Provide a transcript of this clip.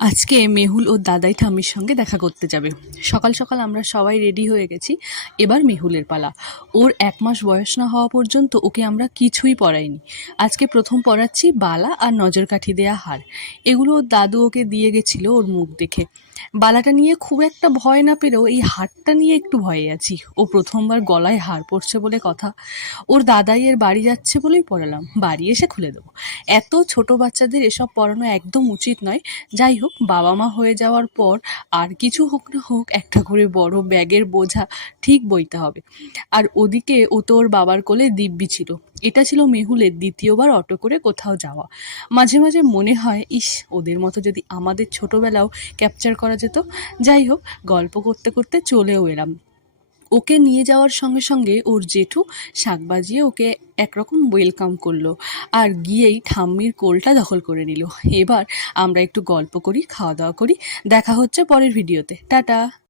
আজকে মেহুল ওর দাদাই ঠাম্মির সঙ্গে দেখা করতে যাবে। সকাল সকাল আমরা সবাই রেডি হয়ে গেছি। এবার মেহুলের পালা। ওর 1 মাস বয়স না হওয়া পর্যন্ত ওকে আমরা কিছুই পরাইনি। আজকে প্রথম পরাচ্ছি বালা আর নজরকাঠি দেয়া হার। এগুলো ওর দাদু ওকে দিয়ে গেছিল ওর মুখ দেখে। বালাটা নিয়ে খুব একটা ভয় না পেলেও এই হারটা নিয়ে একটু ভয়ে আছি। ও প্রথমবার গলায় হার পরছে বলে কথা। ওর দাদাই এর বাড়ি যাচ্ছে বলেই পরালাম, বাড়ি এসে খুলে দেবো। এত ছোট বাচ্চাদের এসব পরানো একদম উচিত নয়। যাই হোক, বাবা মা হয়ে যাওয়ার পর আর কিছু হোক না হোক একটা করে বড় ব্যাগের বোঝা ঠিক বইতে হবে। আর ওদিকে ও তো ওর বাবার কোলে দিব্যি ছিল। এটা ছিল মেহুলের দ্বিতীয়বার অটো করে কোথাও যাওয়া। মাঝে মাঝে মনে হয়, ইস, ওদের মতো যদি আমাদের ছোটবেলাও ক্যাপচার করা যেত। যাই হোক, গল্প করতে করতে চলেও এলাম। ওকে নিয়ে যাওয়ার সঙ্গে সঙ্গে ওর জেঠু শাক বাজিয়ে ওকে একরকম ওয়েলকাম করলো, আর গিয়েই ঠাম্মির কোলটা দখল করে নিল। এবার আমরা একটু গল্প করি, খাওয়া দাওয়া করি। দেখা হচ্ছে পরের ভিডিওতে। টাটা।